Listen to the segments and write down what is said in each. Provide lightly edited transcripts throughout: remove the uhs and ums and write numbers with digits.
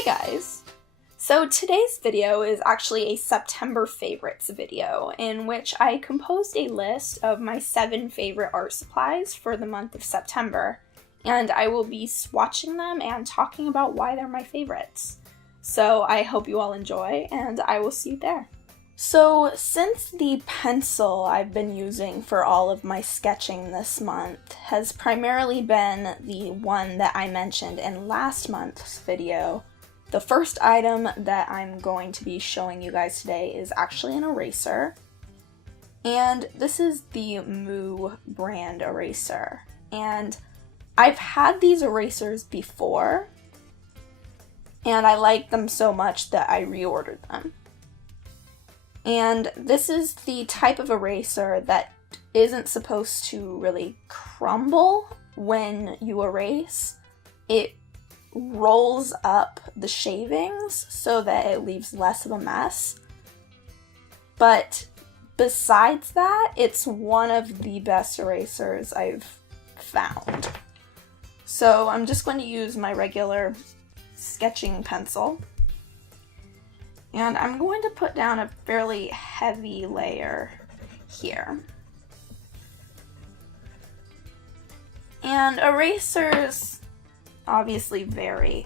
Hey guys! So today's video is actually a September favorites video in which I composed a list of my 7 favorite art supplies for the month of September, and I will be swatching them and talking about why they're my favorites. So I hope you all enjoy, and I will see you there. So since the pencil I've been using for all of my sketching this month has primarily been the one that I mentioned in last month's video, the first item that I'm going to be showing you guys today is actually an eraser. And this is the Moo brand eraser. And I've had these erasers before, and I liked them so much that I reordered them. And this is the type of eraser that isn't supposed to really crumble when you erase. It rolls up the shavings so that it leaves less of a mess. But besides that, it's one of the best erasers I've found. So I'm just going to use my regular sketching pencil. And I'm going to put down a fairly heavy layer here. And erasers obviously vary,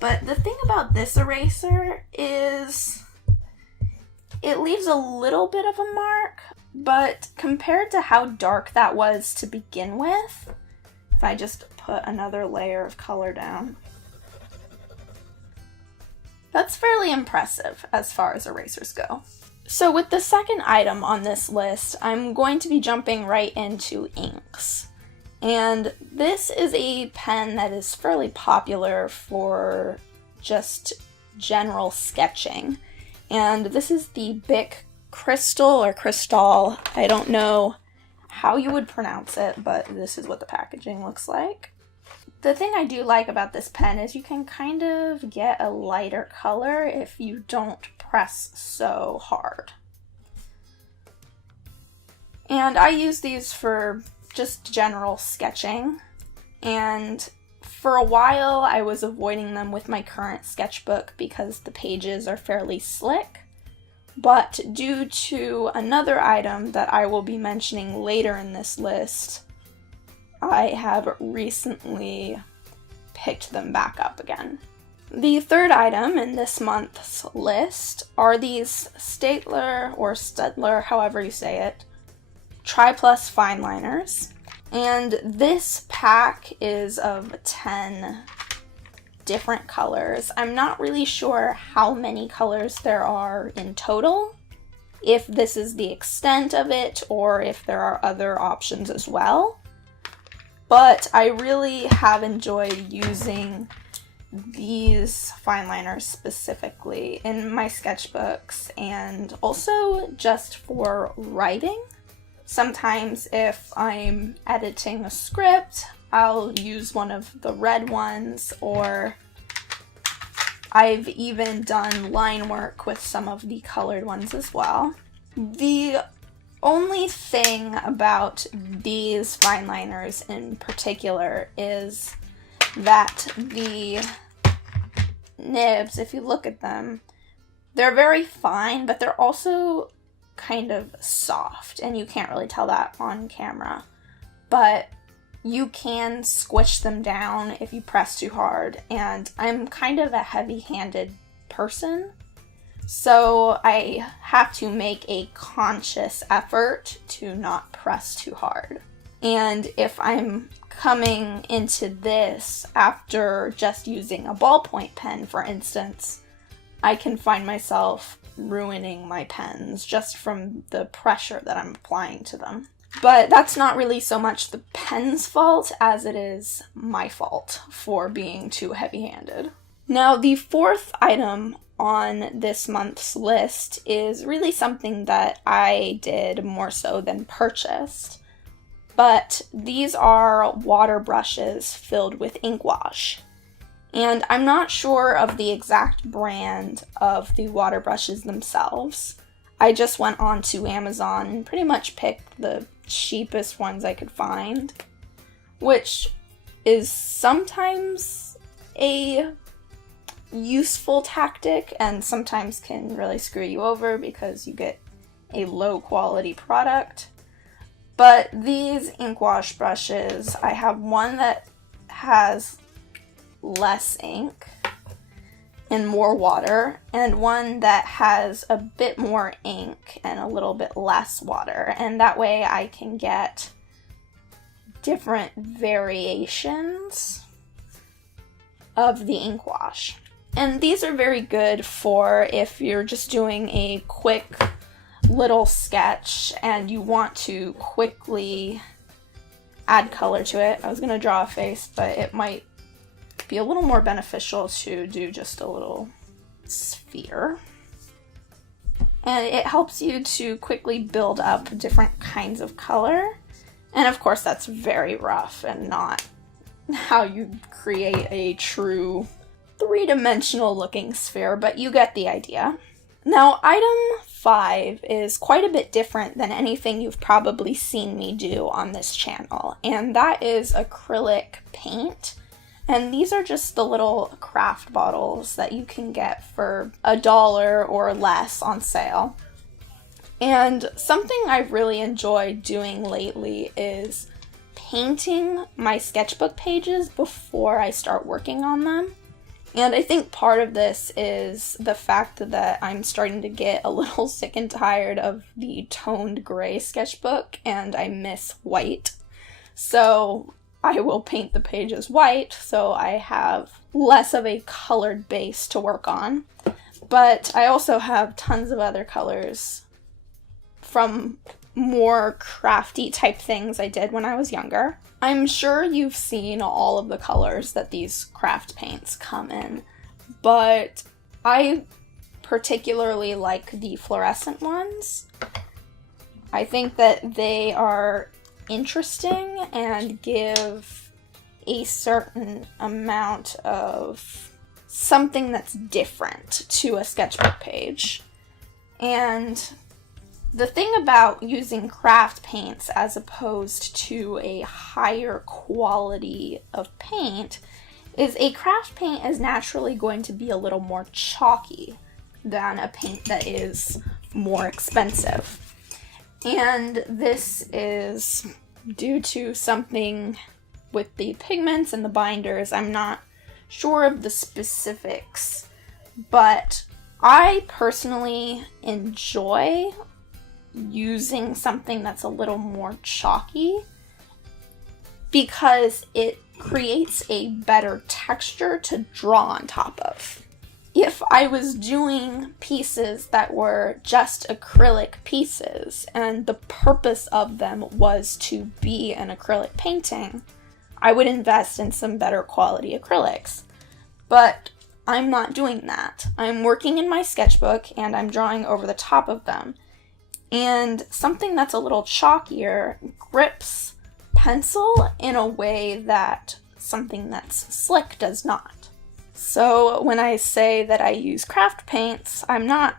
but the thing about this eraser is it leaves a little bit of a mark, but compared to how dark that was to begin with, if I just put another layer of color down, that's fairly impressive as far as erasers go. So with the second item on this list, I'm going to be jumping right into inks. And this is a pen that is fairly popular for just general sketching. And this is the Bic Crystal or Cristal. I don't know how you would pronounce it, but this is what the packaging looks like. The thing I do like about this pen is you can kind of get a lighter color if you don't press so hard. And I use these for just general sketching, and for a while I was avoiding them with my current sketchbook because the pages are fairly slick, but due to another item that I will be mentioning later in this list, I have recently picked them back up again. The third item in this month's list are these Staedtler or Staedtler, however you say it, Tri-Plus fine liners. And this pack is of 10 different colors. I'm not really sure how many colors there are in total, if this is the extent of it, or if there are other options as well. But I really have enjoyed using these fine liners specifically in my sketchbooks and also just for writing. Sometimes if I'm editing a script, I'll use one of the red ones, or I've even done line work with some of the colored ones as well. The only thing about these fine liners in particular is that the nibs, if you look at them, they're very fine, but they're also kind of soft, and you can't really tell that on camera. But you can squish them down if you press too hard, and I'm kind of a heavy-handed person, so I have to make a conscious effort to not press too hard. And if I'm coming into this after just using a ballpoint pen, for instance, I can find myself ruining my pens just from the pressure that I'm applying to them. But that's not really so much the pen's fault as it is my fault for being too heavy-handed. Now, the fourth item on this month's list is really something that I did more so than purchased, but these are water brushes filled with ink wash. And I'm not sure of the exact brand of the water brushes themselves. I just went on to Amazon and pretty much picked the cheapest ones I could find, which is sometimes a useful tactic and sometimes can really screw you over because you get a low quality product. But these ink wash brushes, I have one that has less ink and more water, and one that has a bit more ink and a little bit less water, and that way I can get different variations of the ink wash. And these are very good for if you're just doing a quick little sketch and you want to quickly add color to it. I was going to draw a face, but it might be a little more beneficial to do just a little sphere. And it helps you to quickly build up different kinds of color. And of course that's very rough and not how you create a true three-dimensional looking sphere, but you get the idea. Now, item 5 is quite a bit different than anything you've probably seen me do on this channel, and that is acrylic paint. And these are just the little craft bottles that you can get for $1 or less on sale. And something I've really enjoyed doing lately is painting my sketchbook pages before I start working on them. And I think part of this is the fact that I'm starting to get a little sick and tired of the toned gray sketchbook, and I miss white. So I will paint the pages white so I have less of a colored base to work on. But I also have tons of other colors from more crafty type things I did when I was younger. I'm sure you've seen all of the colors that these craft paints come in, but I particularly like the fluorescent ones. I think that they are interesting and give a certain amount of something that's different to a sketchbook page. And the thing about using craft paints as opposed to a higher quality of paint is a craft paint is naturally going to be a little more chalky than a paint that is more expensive. And this is due to something with the pigments and the binders. I'm not sure of the specifics, but I personally enjoy using something that's a little more chalky because it creates a better texture to draw on top of. If I was doing pieces that were just acrylic pieces and the purpose of them was to be an acrylic painting, I would invest in some better quality acrylics. But I'm not doing that. I'm working in my sketchbook and I'm drawing over the top of them. And something that's a little chalkier grips pencil in a way that something that's slick does not. So when I say that I use craft paints, I'm not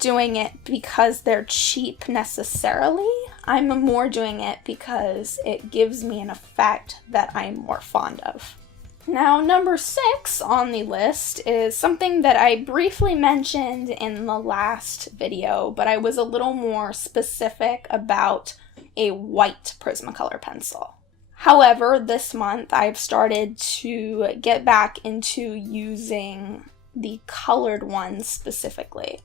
doing it because they're cheap necessarily. I'm more doing it because it gives me an effect that I'm more fond of. Now, number 6 on the list is something that I briefly mentioned in the last video, but I was a little more specific about a white Prismacolor pencil. However, this month I've started to get back into using the colored ones specifically.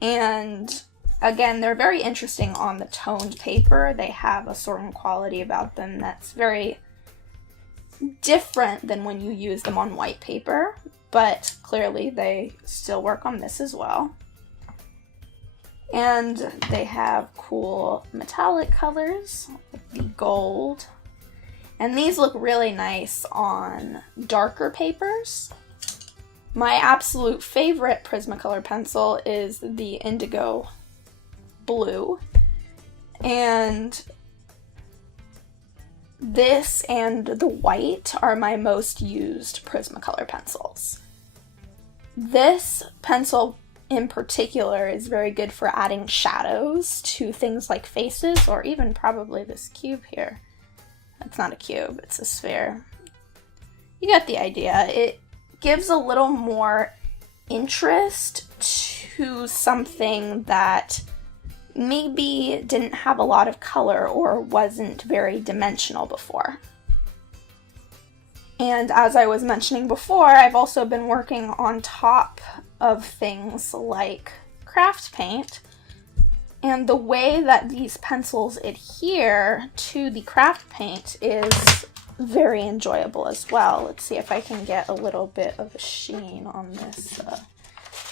And again, they're very interesting on the toned paper. They have a certain quality about them that's very different than when you use them on white paper, but clearly they still work on this as well. And they have cool metallic colors, like the gold. And these look really nice on darker papers. My absolute favorite Prismacolor pencil is the indigo blue. And this and the white are my most used Prismacolor pencils. This pencil in particular is very good for adding shadows to things like faces, or even probably this cube here. It's not a cube, it's a sphere. You get the idea. It gives a little more interest to something that maybe didn't have a lot of color or wasn't very dimensional before. And as I was mentioning before, I've also been working on top of things like craft paint. And the way that these pencils adhere to the craft paint is very enjoyable as well. Let's see if I can get a little bit of a sheen on this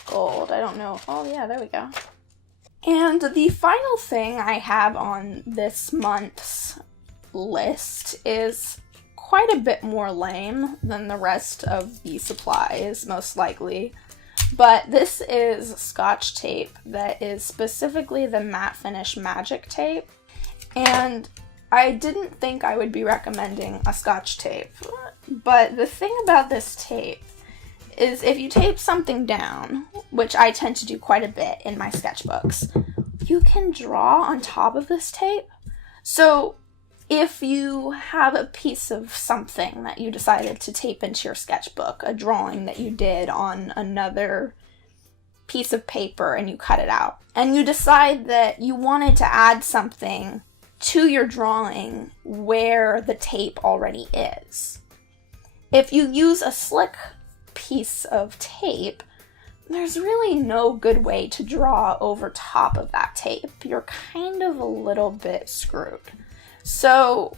gold. I don't know. Oh yeah, there we go. And the final thing I have on this month's list is quite a bit more lame than the rest of the supplies, most likely. But this is Scotch tape that is specifically the matte finish magic tape. And I didn't think I would be recommending a Scotch tape. But the thing about this tape is if you tape something down, which I tend to do quite a bit in my sketchbooks, you can draw on top of this tape. So if you have a piece of something that you decided to tape into your sketchbook, a drawing that you did on another piece of paper and you cut it out, and you decide that you wanted to add something to your drawing where the tape already is. If you use a slick piece of tape, there's really no good way to draw over top of that tape. You're kind of a little bit screwed. So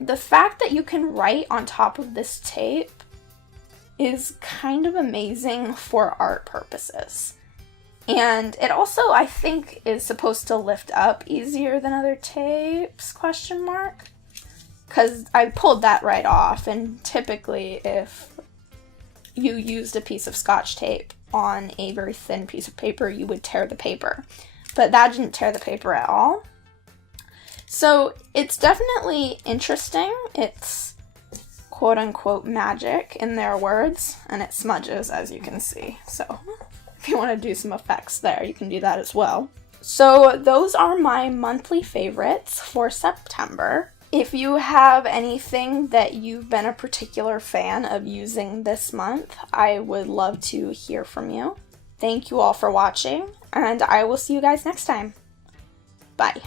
the fact that you can write on top of this tape is kind of amazing for art purposes. And it also, I think, is supposed to lift up easier than other tapes, question mark? Because I pulled that right off, and typically if you used a piece of Scotch tape on a very thin piece of paper, you would tear the paper. But that didn't tear the paper at all. So it's definitely interesting. It's quote-unquote magic in their words, and it smudges, as you can see. So if you want to do some effects there, you can do that as well. So those are my monthly favorites for September. If you have anything that you've been a particular fan of using this month, I would love to hear from you. Thank you all for watching, and I will see you guys next time. Bye.